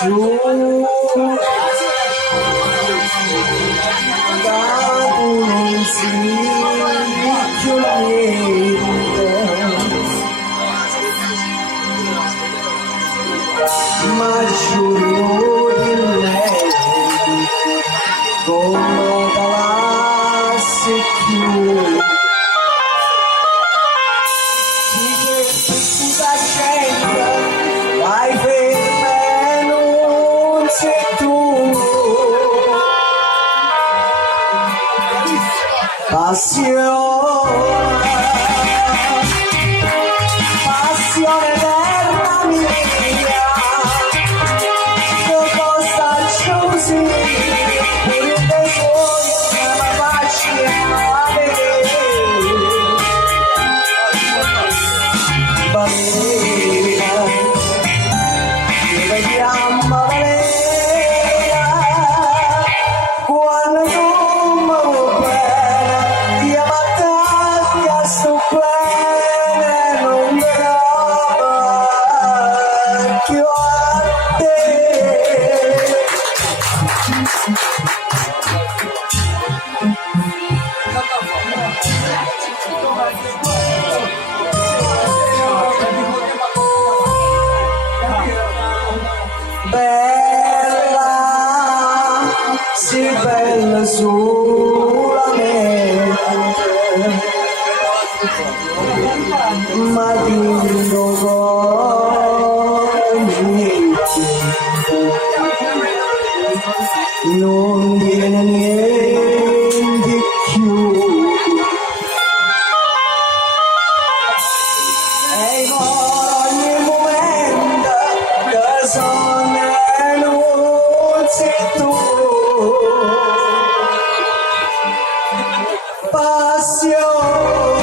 giù da un sicchio ma giuro di lei come calassi più tutta gente vai ferma e non sei tu passione terra mia che costa così pure un bisogno ma faccia Valera che vediamo Valera quando tu mi vuoi bene ti amataglia sto bene non mi roba più a te bella, sì bella solamente, ma dico non viene niente più. E in ogni momento che sono non sei tu passione